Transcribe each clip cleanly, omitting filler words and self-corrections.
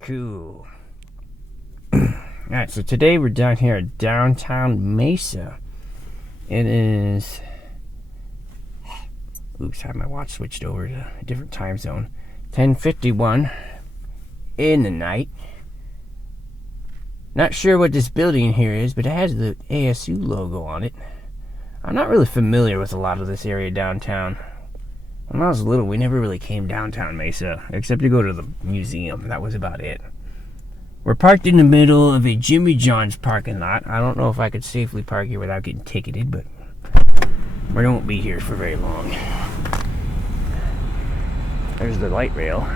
Cool. Alright, so today we're down here at downtown Mesa. It is... Oops, I had my watch switched over to a different time zone. 10:51 in the night. Not sure what this building here is, but it has the ASU logo on it. I'm not really familiar with a lot of this area downtown. When I was little, we never really came downtown Mesa, except to go to the museum. That was about it. We're parked in the middle of a Jimmy John's parking lot. I don't know if I could safely park here without getting ticketed, but we won't be here for very long. There's the light rail.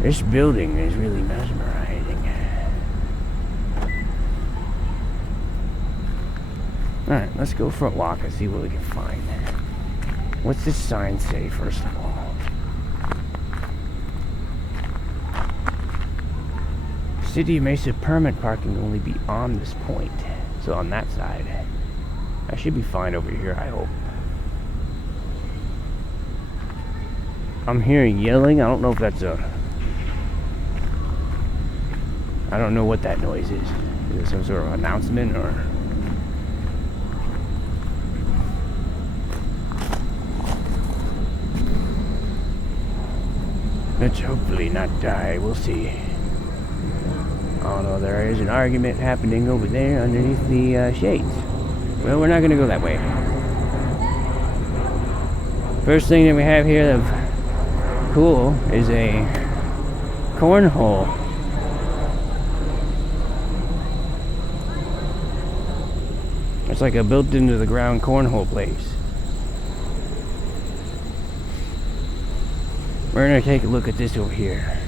This building is really mesmerizing. Alright, let's go for a walk and see what we can find. What's this sign say, first of all? City of Mesa permit parking will only be on this point. So on that side. I should be fine over here, I hope. I'm hearing yelling. I don't know if that's a... I don't know what that noise is. Is it some sort of announcement or... Let's hopefully not die. We'll see. Although there is an argument happening over there underneath the shades. Well, we're not going to go that way. First thing that we have here of cool is a cornhole. It's like a built into the ground cornhole place. We're going to take a look at this over here.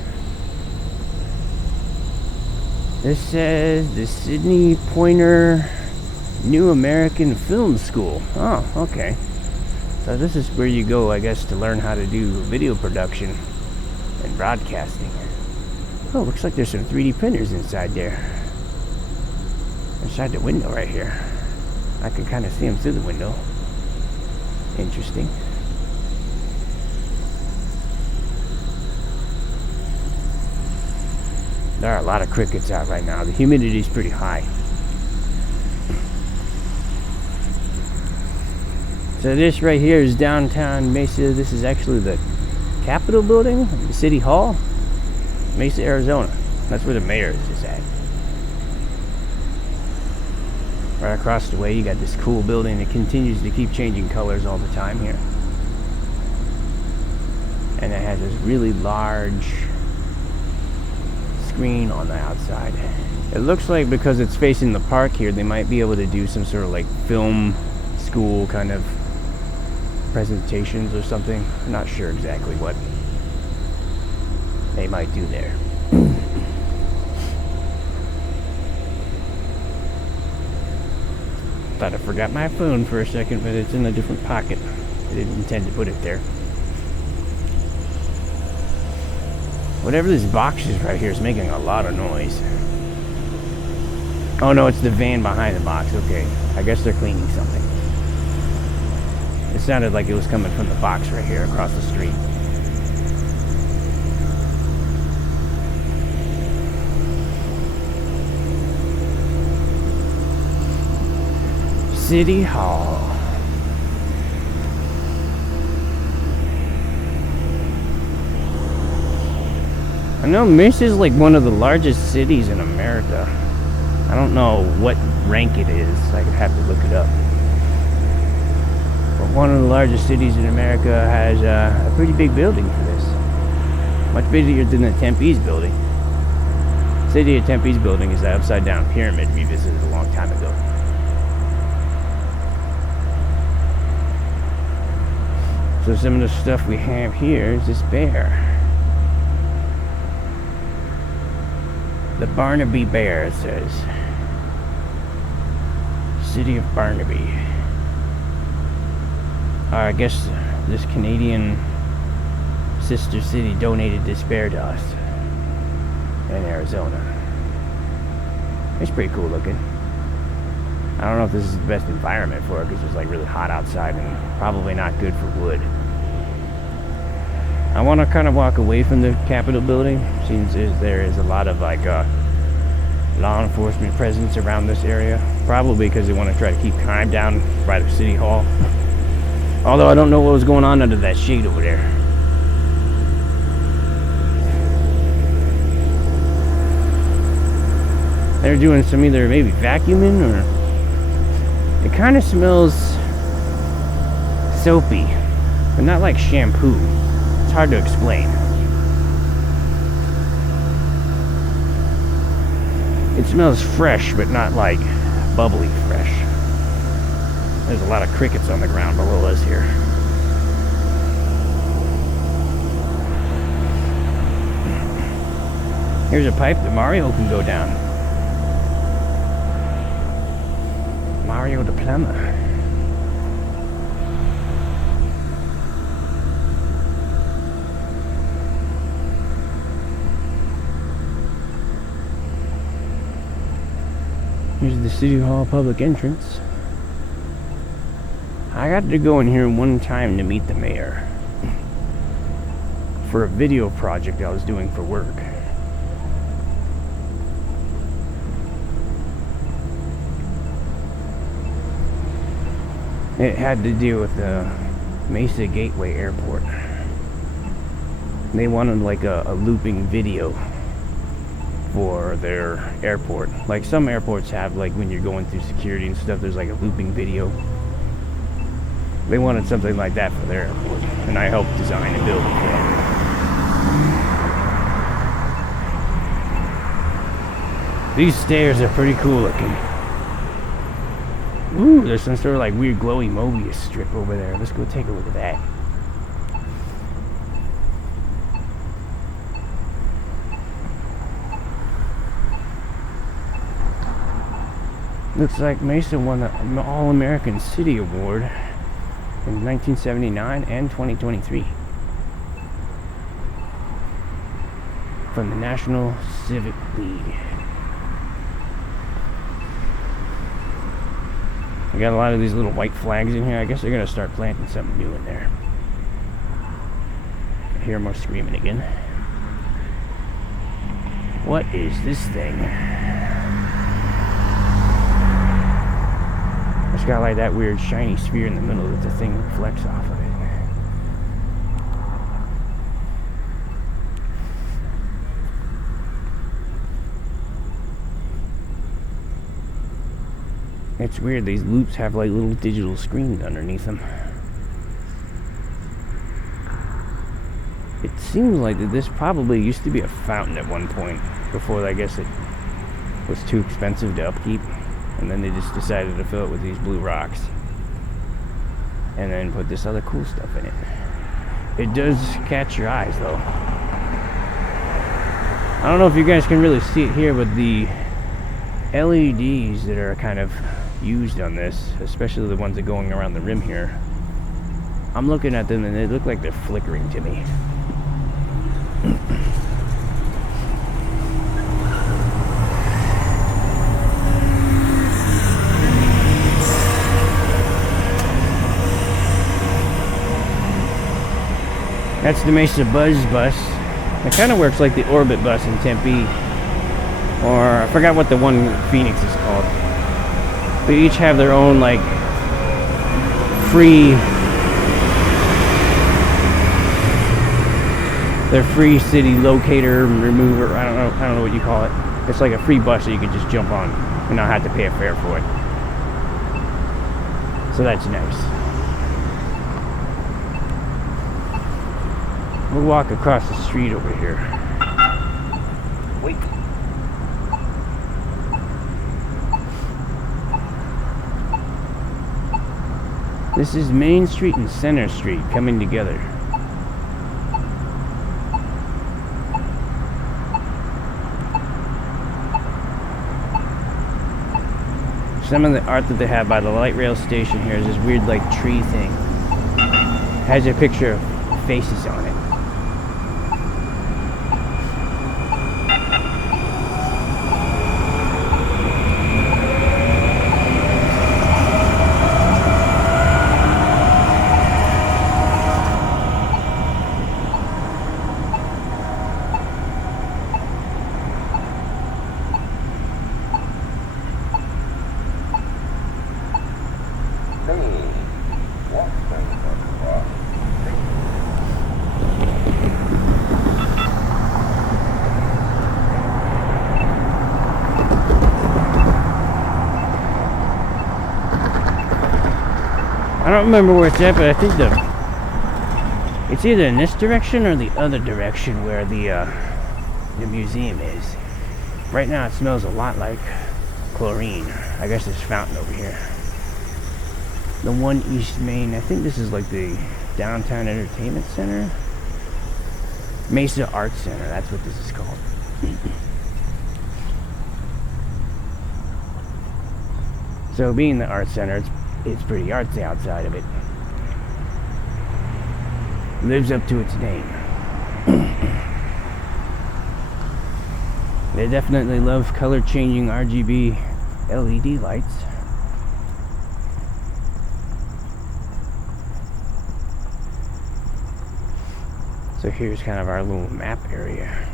This says the Sidney Poitier New American Film School. Oh, okay. So this is where you go, I guess, to learn how to do video production and broadcasting. Oh, looks like there's some 3D printers inside there. Inside the window right here. I can kind of see them through the window. Interesting. There are a lot of crickets out right now. The humidity is pretty high. So this right here is downtown Mesa. This is actually the Capitol building, the City Hall, Mesa, Arizona. That's where the mayor is at. Right across the way, you got this cool building that continues to keep changing colors all the time here. And it has this really large screen on the outside. It looks like because it's facing the park here, they might be able to do some sort of like film school kind of presentations or something. I'm not sure exactly what they might do there. Thought I forgot my phone for a second, but it's in a different pocket. I didn't intend to put it there. Whatever this box is right here is making a lot of noise. Oh no, it's the van behind the box. Okay, I guess they're cleaning something. It sounded like it was coming from the box right here across the street. City Hall. I know Mesa is like one of the largest cities in America. I don't know what rank it is. I could have to look it up. But one of the largest cities in America has a pretty big building for this. Much bigger than the Tempe's building. The City of Tempe's building is that upside down pyramid we visited a long time ago. So some of the stuff we have here is this bear. The Barnaby Bear, it says. City of Barnaby. I guess this Canadian sister city donated this bear to us in Arizona. It's pretty cool looking. I don't know if this is the best environment for it because it's like really hot outside and probably not good for wood. I want to kind of walk away from the Capitol building, since there is a lot of like law enforcement presence around this area. Probably because they want to try to keep crime down by the city hall. Although I don't know what was going on under that shade over there. They're doing some either maybe vacuuming, or it kind of smells soapy, but not like shampoo. It's hard to explain. It smells fresh, but not like bubbly fresh. There's a lot of crickets on the ground below us here. Here's a pipe that Mario can go down. Mario the plumber. Here's the City Hall public entrance. I got to go in here one time to meet the mayor for a video project I was doing for work. It had to do with the Mesa Gateway Airport. They wanted like a looping video for their airport. Like some airports have, like when you're going through security and stuff, there's like a looping video. They wanted something like that for their airport, and I helped design and build it for them. These stairs are pretty cool looking. Ooh, there's some sort of like weird glowy Mobius strip over there. Let's go take a look at that. Looks like Mesa won the All-American City Award in 1979 and 2023 from the National Civic League. I got a lot of these little white flags in here. I guess they're gonna start planting something new in there. I hear more screaming again. What is this thing? It's got like that weird shiny sphere in the middle that the thing reflects off of it. It's weird, these loops have like little digital screens underneath them. It seems like that this probably used to be a fountain at one point, before I guess it was too expensive to upkeep, and then they just decided to fill it with these blue rocks and then put this other cool stuff in it. It does catch your eyes though. I don't know if you guys can really see it here, but the LEDs that are kind of used on this, especially the ones that are going around the rim here, I'm looking at them and they look like they're flickering to me. That's the Mesa Buzz bus. It kind of works like the Orbit bus in Tempe, or I forgot what the one in Phoenix is called. They each have their own like free city locator remover. I don't know what you call it. It's like a free bus that you can just jump on and not have to pay a fare for it. So that's nice. We'll walk across the street over here. Wait. This is Main Street and Center Street coming together. Some of the art that they have by the light rail station here is this weird like tree thing. It has a picture of faces on it. don't remember where it's at, but I think it's either in this direction or the other direction where the museum is. Right now it smells a lot like chlorine. I guess there's a fountain over here. The one East Main, I think this is like the Downtown Entertainment Center. Mesa Arts Center, that's what this is called. So being the art center, it's pretty artsy outside of it. Lives up to its name. They definitely love color changing RGB LED lights. So here's kind of our little map area.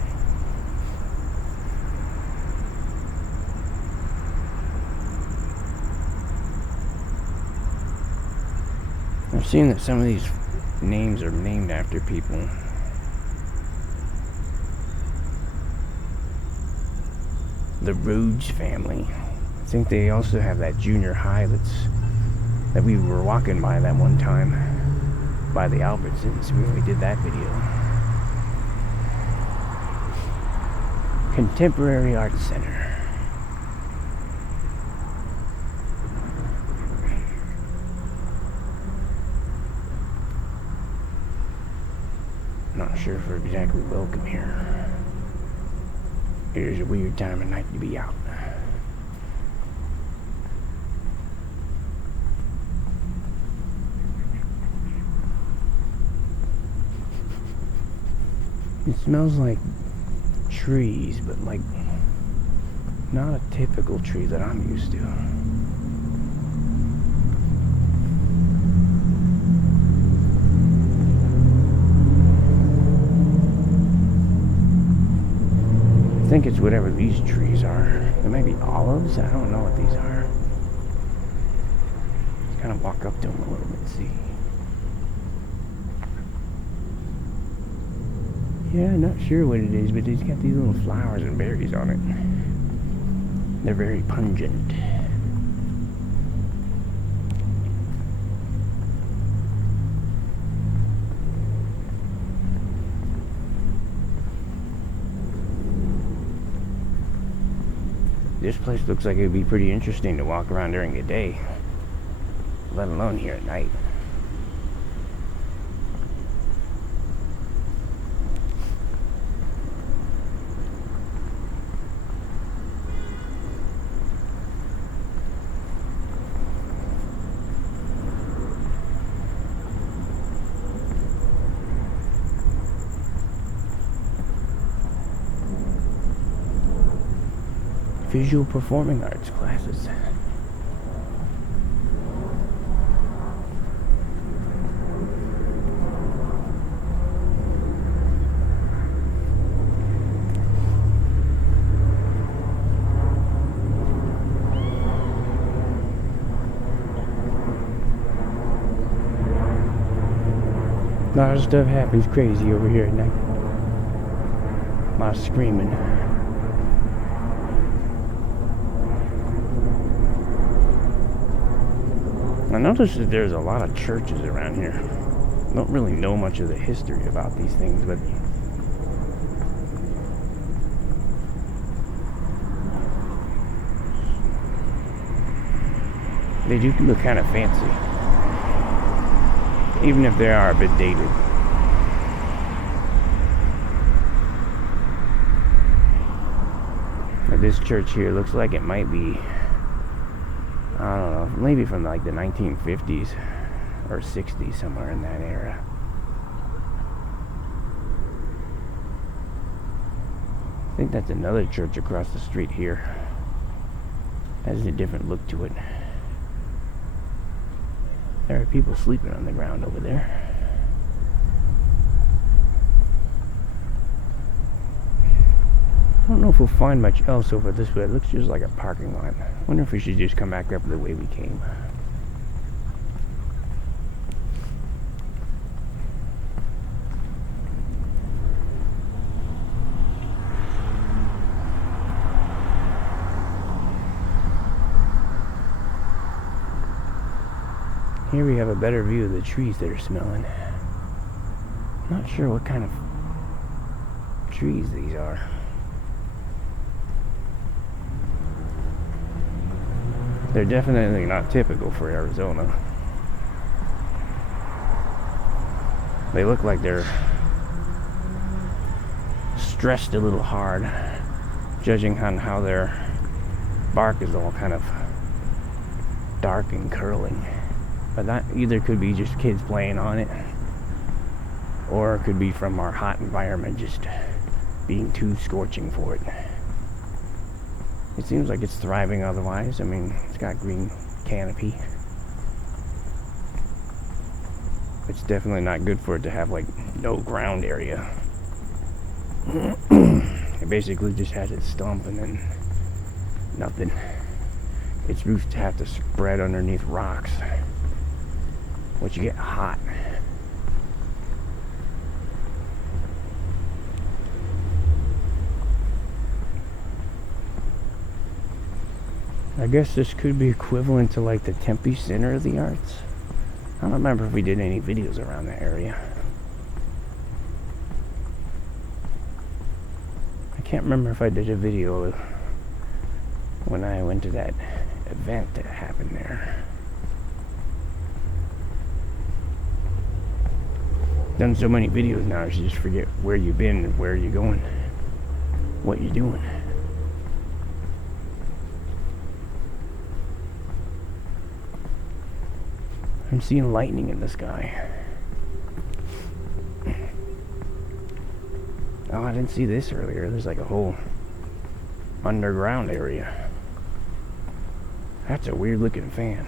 I've seen that some of these names are named after people. The Rhodes family. I think they also have that junior high that we were walking by that one time by the Albertsons when we did that video. Contemporary Art Center. Not sure if we're exactly welcome here. It is a weird time of night to be out. It smells like trees, but like not a typical tree that I'm used to. I think it's whatever these trees are. They might be olives. I don't know what these are. Let's kind of walk up to them a little bit and see. Yeah, not sure what it is, but it's got these little flowers and berries on it. They're very pungent. This place looks like it would be pretty interesting to walk around during the day, let alone here at night. Visual performing arts classes. A lot of stuff happens crazy over here at night. A lot of screaming. I noticed that there's a lot of churches around here. I don't really know much of the history about these things, but they do look kind of fancy, even if they are a bit dated. Now, this church here looks like it might be, I don't know, maybe from like the 1950s or 60s, somewhere in that era. I think that's another church across the street here. Has a different look to it. There are people sleeping on the ground over there. I don't know if we'll find much else over this way. It looks just like a parking lot. I wonder if we should just come back up the way we came. Here we have a better view of the trees that are smelling. Not sure what kind of trees these are. They're definitely not typical for Arizona. They look like they're stressed a little hard, judging on how their bark is all kind of dark and curling. But that either could be just kids playing on it, or it could be from our hot environment just being too scorching for it. It seems like it's thriving otherwise. I mean, it's got green canopy. It's definitely not good for it to have like no ground area. It basically just has its stump and then nothing. Its roots have to spread underneath rocks, which you get hot. I guess this could be equivalent to like the Tempe Center of the Arts. I don't remember if we did any videos around that area. I can't remember if I did a video when I went to that event that happened there. Done so many videos now, you just forget where you've been and where you're going, what you're doing. I'm seeing lightning in the sky. Oh, I didn't see this earlier. There's like a whole underground area. That's a weird looking fan.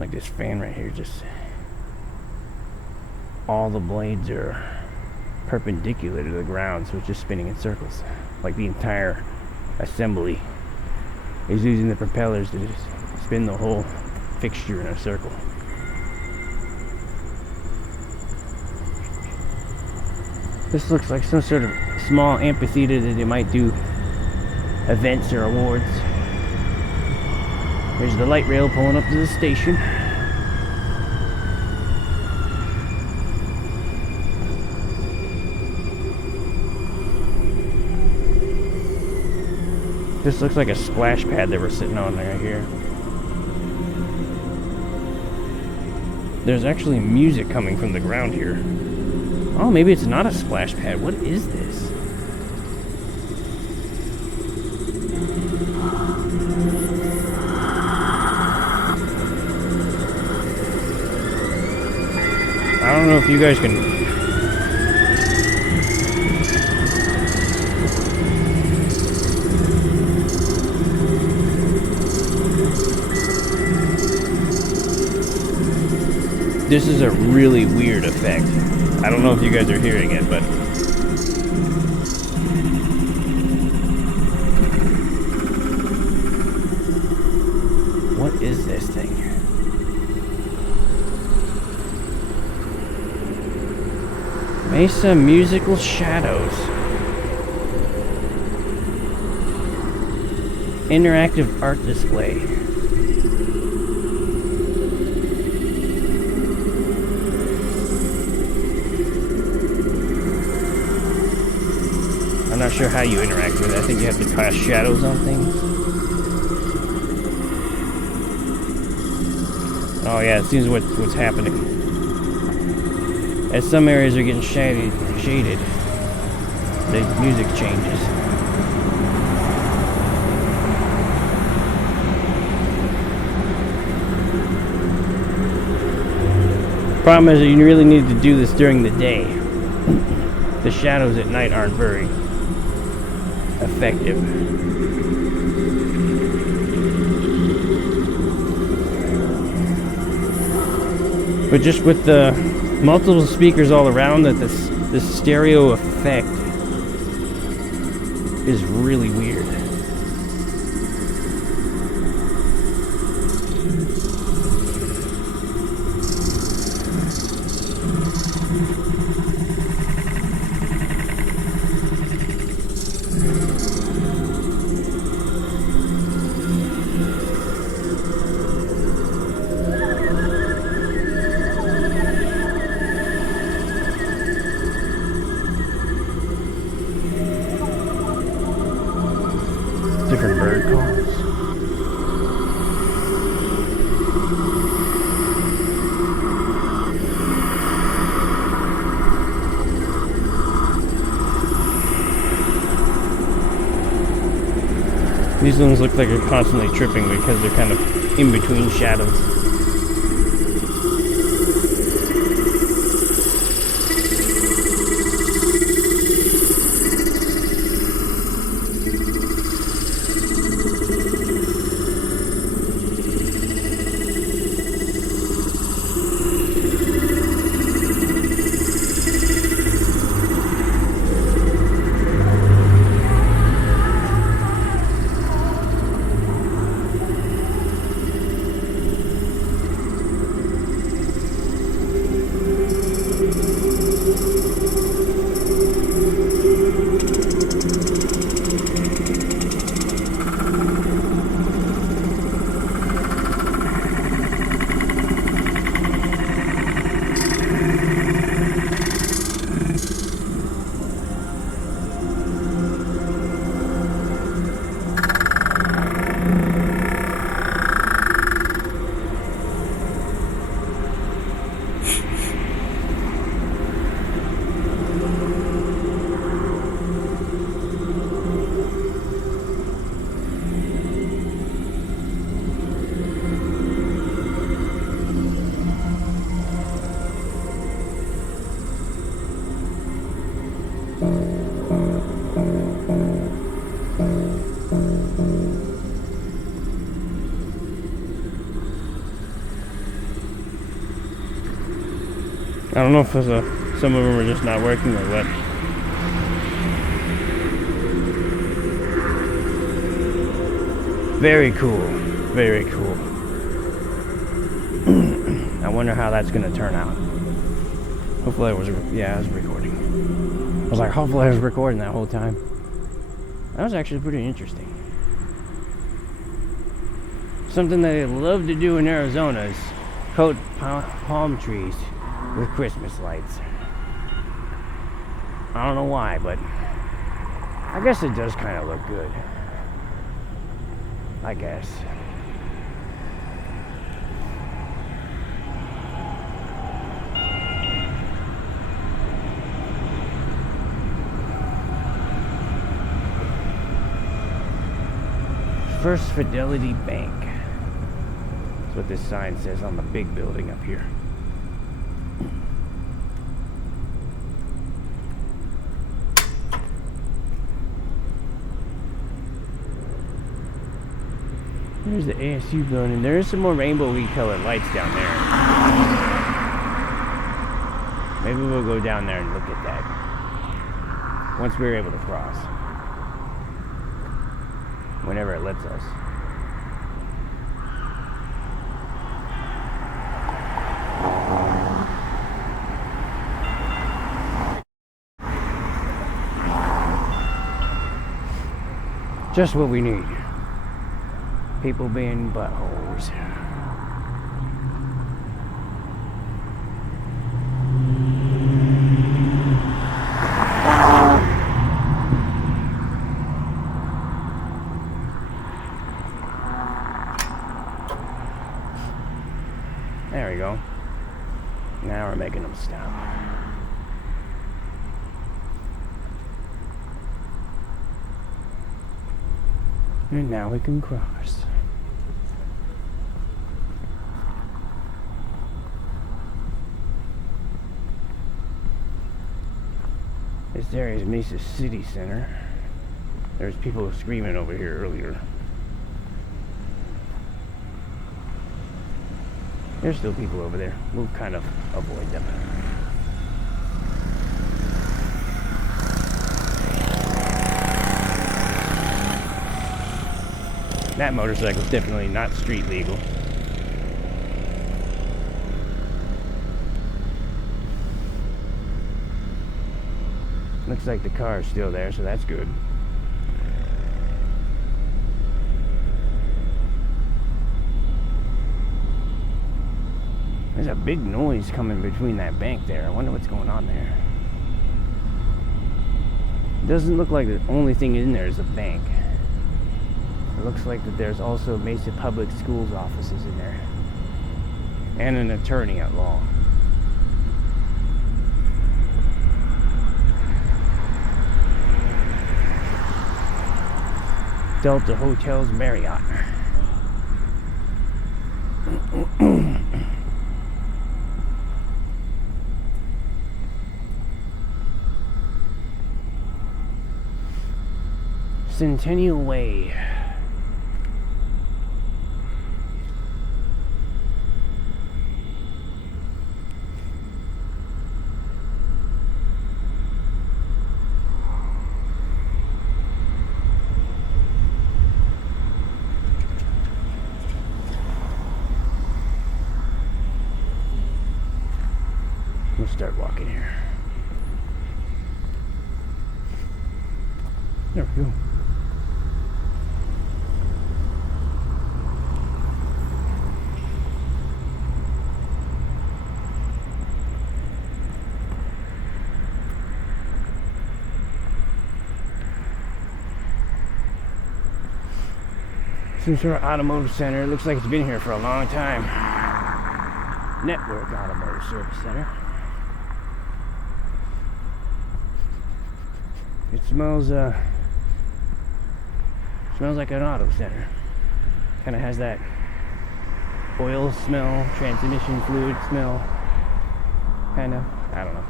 Like this fan right here, just all the blades are perpendicular to the ground, so it's just spinning in circles. Like the entire assembly is using the propellers to just spin the whole fixture in a circle. This looks like some sort of small amphitheater that they might do events or awards. There's the light rail pulling up to the station. This looks like a splash pad that we're sitting on right here. There's actually music coming from the ground here. Oh, maybe it's not a splash pad. What is this? I don't know if you guys can... This is a really weird effect. I don't know if you guys are hearing it, but what is this thing? Mesa Musical Shadows. Interactive art display. I'm not sure how you interact with it. I think you have to cast shadows on things. Oh yeah, it seems what's happening. As some areas are getting shaded, the music changes. Problem is that you really need to do this during the day. The shadows at night aren't very effective. But just with the multiple speakers all around, that this stereo effect is really weird. calls. These ones look like they're constantly tripping because they're kind of in between shadows. I don't know if some of them are just not working or what. Very cool. Very cool. I wonder how that's going to turn out. Hopefully I was recording. I was like, hopefully I was recording that whole time. That was actually pretty interesting. Something that they love to do in Arizona is coat palm trees with Christmas lights. I don't know why, but I guess it does kind of look good. I guess. First Fidelity Bank. That's what this sign says on the big building up here. There's the ASU building. There is some more rainbow-y colored lights down there. Maybe we'll go down there and look at that once we're able to cross. Whenever it lets us. Just what we need. People being buttholes. There we go. Now we're making them stop. And now we can cross. This area is Mesa City Center. There's people screaming over here earlier. There's still people over there. We'll kind of avoid them. That motorcycle's definitely not street legal. Looks like the car is still there, so that's good. There's a big noise coming between that bank there. I wonder what's going on there. It doesn't look like the only thing in there is a bank. It looks like that there's also Mesa Public Schools offices in there. And an attorney at law. Delta Hotels Marriott. Centennial Way. We'll start walking here. There we go. Some sort of automotive center. It looks like it's been here for a long time. Network Automotive Service Center. It smells like an auto center. Kind of has that oil smell, transmission fluid smell. Kind of, I don't know.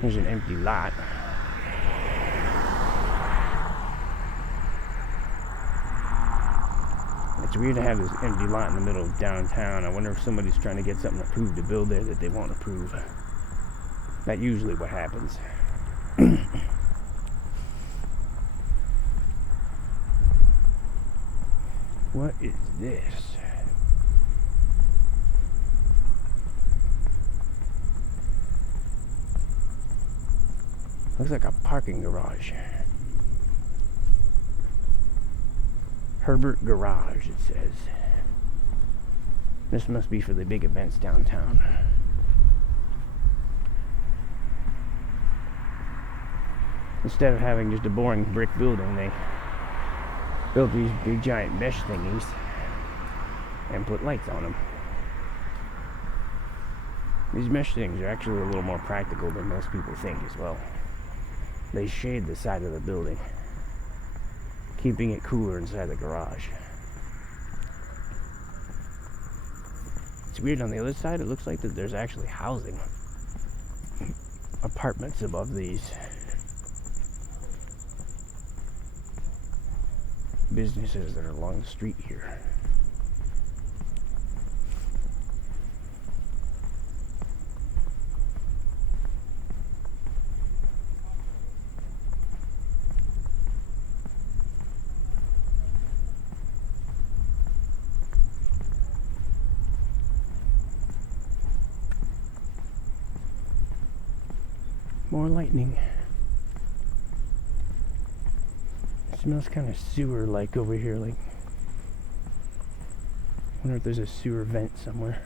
There's an empty lot. It's weird to have this empty lot in the middle of downtown. I wonder if somebody's trying to get something approved to build there that they won't approve. That's usually what happens. What is this? Looks like a parking garage. Herbert Garage, it says. This must be for the big events downtown. Instead of having just a boring brick building, they built these big giant mesh thingies and put lights on them. These mesh things are actually a little more practical than most people think as well. They shade the side of the building, keeping it cooler inside the garage. It's weird, on the other side it looks like that there's actually housing. Apartments above these. Businesses that are along the street here. More lightning. It smells kind of sewer-like over here. Like, I wonder if there's a sewer vent somewhere.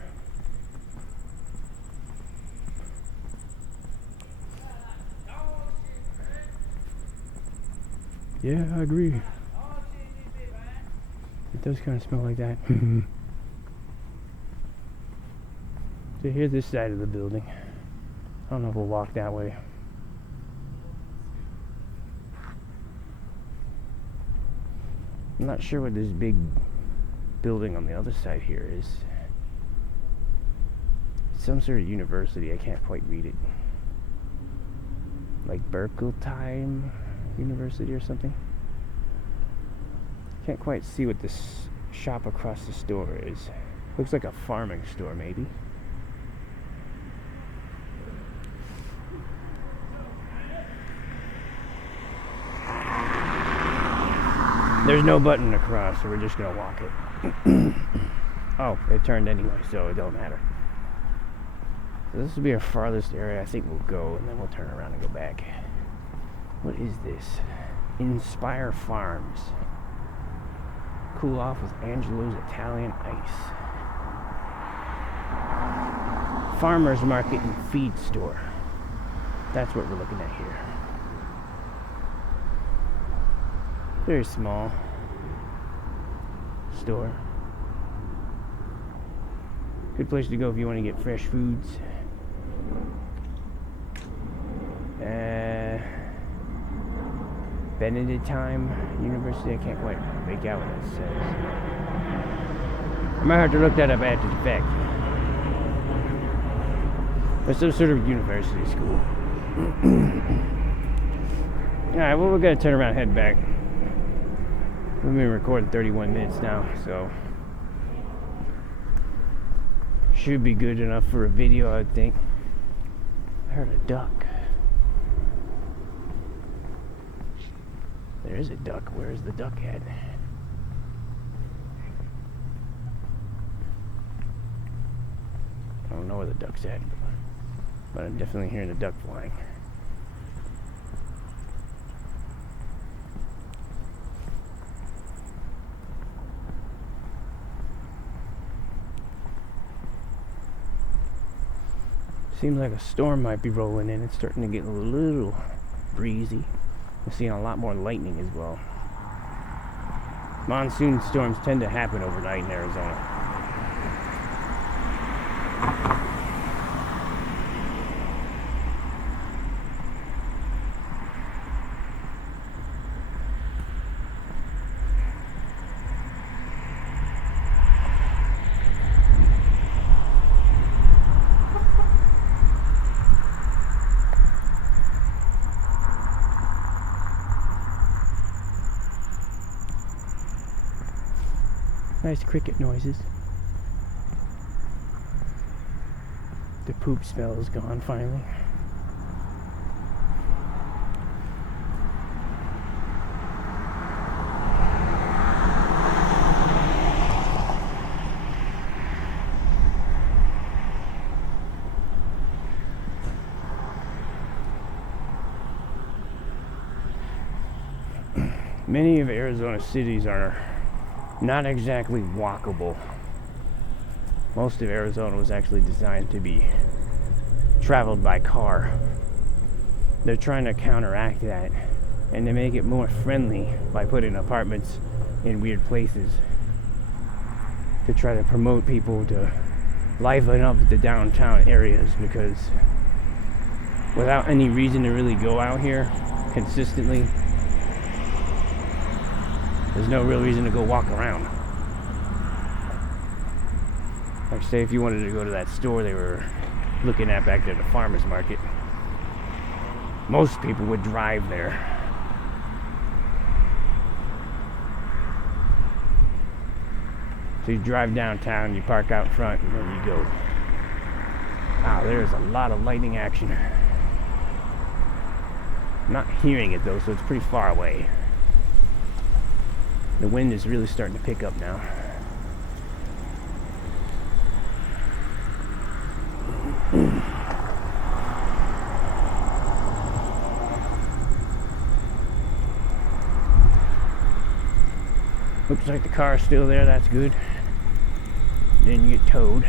Yeah, I agree. It does kind of smell like that. So here's this side of the building. I don't know if we'll walk that way. I'm not sure what this big building on the other side here is. It's some sort of university. I can't quite read it. Like Berkelheim University or something. Can't quite see what this shop across the store is. Looks like a farming store, maybe. There's no button to cross, so we're just gonna walk it. Oh, it turned anyway, so it don't matter. So this will be our farthest area I think we'll go, and then we'll turn around and go back. What is this? Inspire Farms. Cool off with Angelo's Italian Ice. Farmers Market and Feed Store. That's what we're looking at here. Very small store. Good place to go if you want to get fresh foods. Benedictine University. I can't quite make out what that says. I might have to look that up after the fact. But some sort of university school. Alright, well, we're going to turn around and head back. We've been recording 31 minutes now, so should be good enough for a video, I think. I heard a duck. There is a duck. Where's the duck at? I don't know where the duck's at, but I'm definitely hearing a duck flying. Seems like a storm might be rolling in. It's starting to get a little breezy. I'm seeing a lot more lightning as well. Monsoon storms tend to happen overnight in Arizona. Nice cricket noises. The poop smell is gone finally. Many of Arizona's cities are not exactly walkable. Most of Arizona was actually designed to be traveled by car. They're trying to counteract that and to make it more friendly by putting apartments in weird places to try to promote people to liven up the downtown areas, because without any reason to really go out here consistently, there's no real reason to go walk around. Like, say if you wanted to go to that store they were looking at back there, the farmer's market, most people would drive there. So you drive downtown, you park out front, and then you go. Wow, there's a lot of lightning action. I'm not hearing it though, so it's pretty far away. The wind is really starting to pick up now. Looks like the car's still there, that's good. Didn't get towed.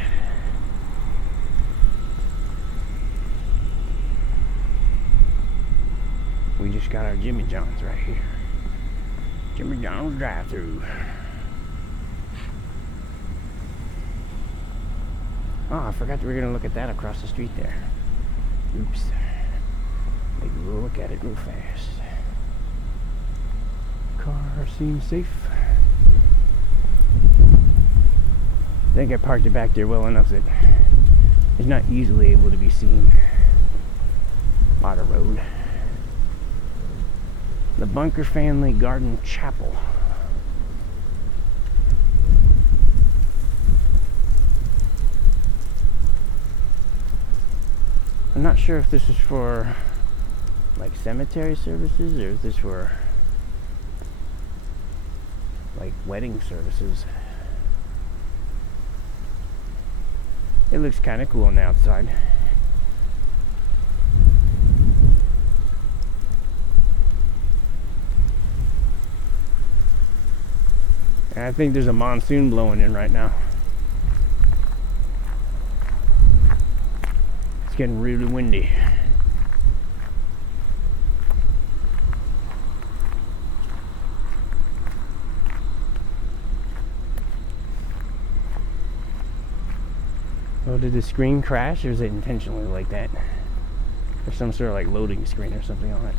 We just got our Jimmy John's right here. Jimmy John's drive-thru. Oh, I forgot that we were going to look at that across the street there. Oops. Maybe we'll look at it real fast. Car seems safe. I think I parked it back there well enough that it's not easily able to be seen. A lot of road. The Bunker Family Garden Chapel. I'm not sure if this is for like cemetery services or if this is for like wedding services. It looks kind of cool on the outside. And I think there's a monsoon blowing in right now. It's getting really windy. So did the screen crash, or is it intentionally like that? There's some sort of like loading screen or something on it.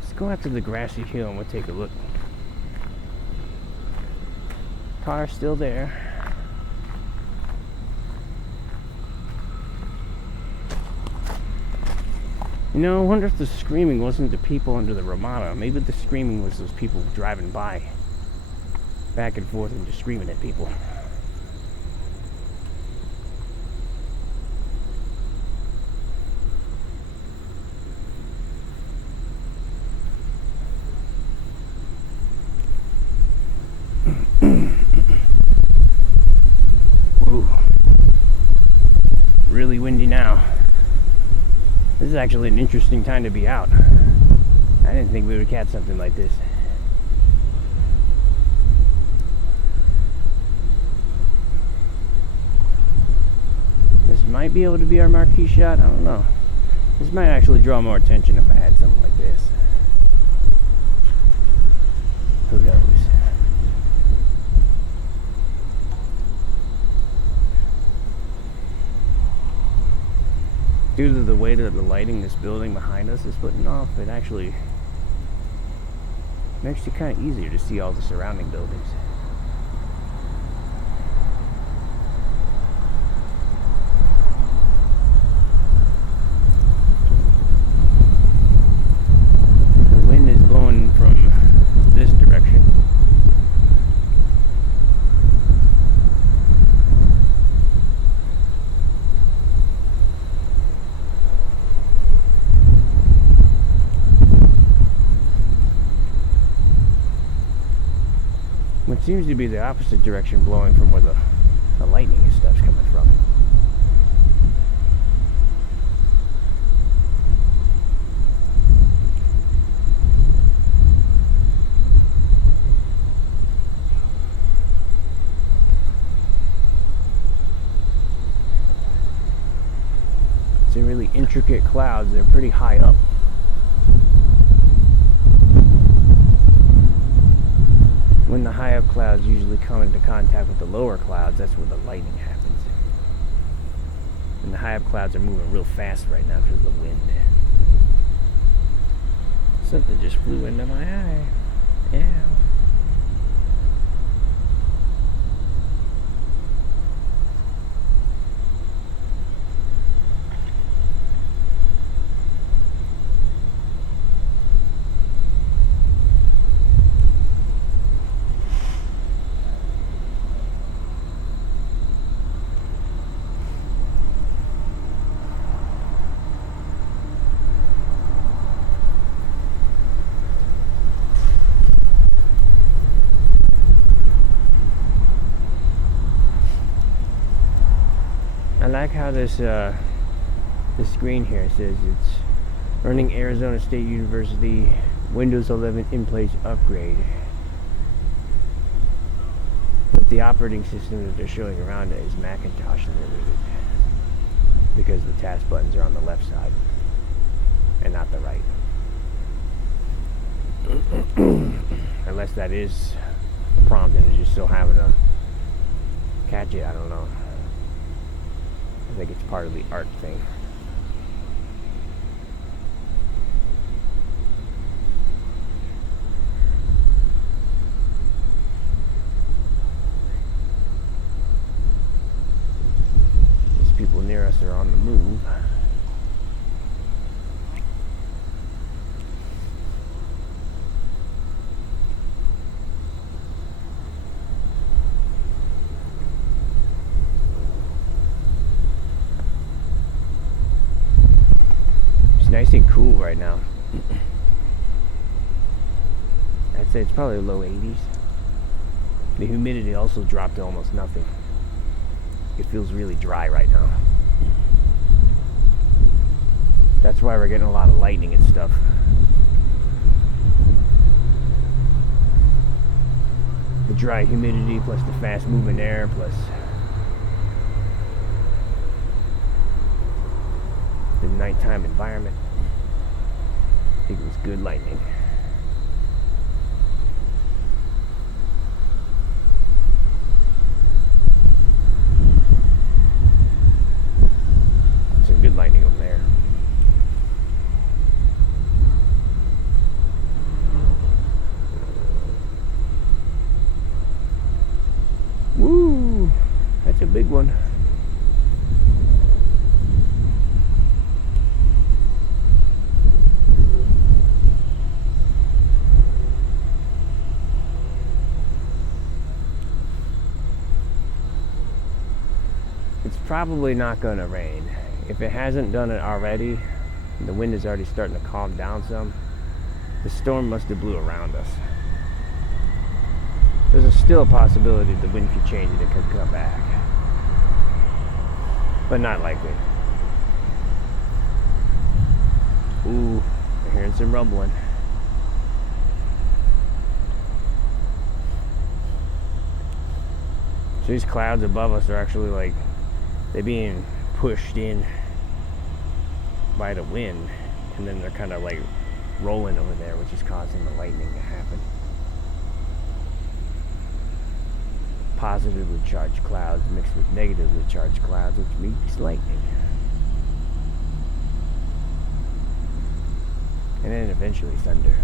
Let's go out to the grassy hill and we'll take a look. Car's still there. You know, I wonder if the screaming wasn't the people under the Ramada. Maybe the screaming was those people driving by, back and forth and just screaming at people. Whoa. Really windy now. This is actually an interesting time to be out. I didn't think we would catch something like this. This might be able to be our marquee shot. I don't know. This might actually draw more attention if I had something like this. Who knows? Due to the weight of the lighting this building behind us is putting off, it actually makes it kind of easier to see all the surrounding buildings. The wind is blowing from this direction. Which seems to be the opposite direction, blowing from where the lightning and stuff's coming from. It's a really intricate clouds. They're pretty high up. When the high up clouds usually come into contact with the lower clouds, that's where the lightning happens. And the high up clouds are moving real fast right now because of the wind. Something just flew into my eye. Yeah. I like how this screen here says it's running Arizona State University Windows 11 in-place upgrade. But the operating system that they're showing around it is Macintosh limited because the task buttons are on the left side and not the right. Unless that is the prompt and it's just still having to catch it, I don't know. I think it's part of the art thing. These people near us are on the move. Nice and cool right now. I'd say it's probably low 80s. The humidity also dropped to almost nothing. It feels really dry right now. That's why we're getting a lot of lightning and stuff. The dry humidity plus the fast moving air plus the nighttime environment. I think it was good lightning. probably not going to rain. If it hasn't done it already, the wind is already starting to calm down some. The storm must have blew around us. There's still a possibility the wind could change and it could come back, but not likely. Ooh, I'm hearing some rumbling. So these clouds above us are actually like, they're being pushed in by the wind, and then they're kind of like rolling over there, which is causing the lightning to happen. Positively charged clouds mixed with negatively charged clouds, which makes lightning. And then eventually thunder.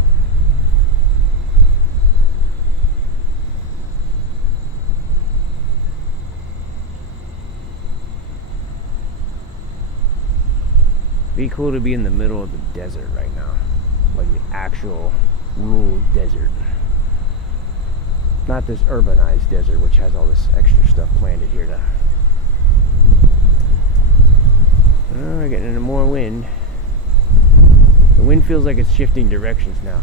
Be cool to be in the middle of the desert right now, like the actual rural desert, not this urbanized desert which has all this extra stuff planted here to. Oh, we're getting into more wind. The wind feels like it's shifting directions now.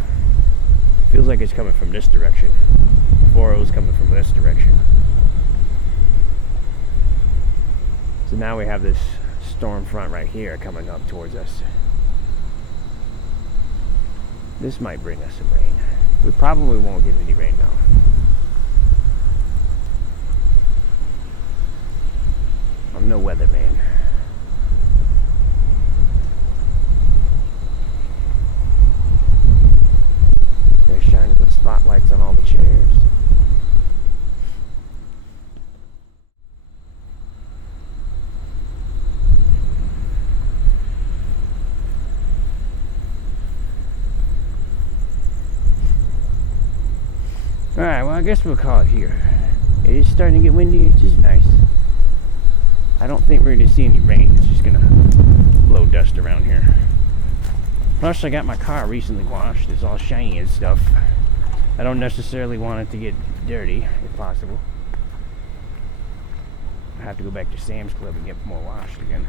Feels like it's coming from this direction. Before it was coming from this direction. So now we have this storm front right here coming up towards us. This might bring us some rain. We probably won't get any rain now. I'm no weatherman. They're shining the spotlights on all the chairs. Alright, well I guess we'll call it here. It is starting to get windy, which is nice. I don't think we're going to see any rain. It's just going to blow dust around here. Plus I got my car recently washed. It's all shiny and stuff. I don't necessarily want it to get dirty, if possible. I have to go back to Sam's Club and get more washed again.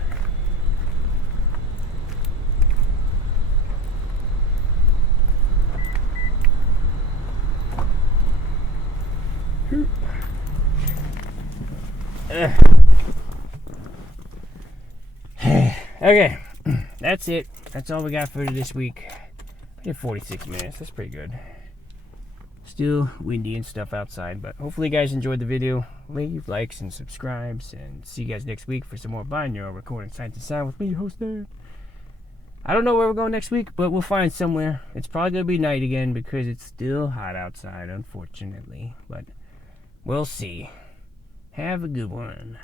Okay, that's it. That's all we got for this week. We did 46 minutes. That's pretty good. Still windy and stuff outside, but hopefully you guys enjoyed the video. Leave likes and subscribes, and see you guys next week for some more Binaural Recording Sights and Sound with me, your host there. I don't know where we're going next week, but we'll find somewhere. It's probably going to be night again because it's still hot outside, unfortunately. But we'll see. Have a good one.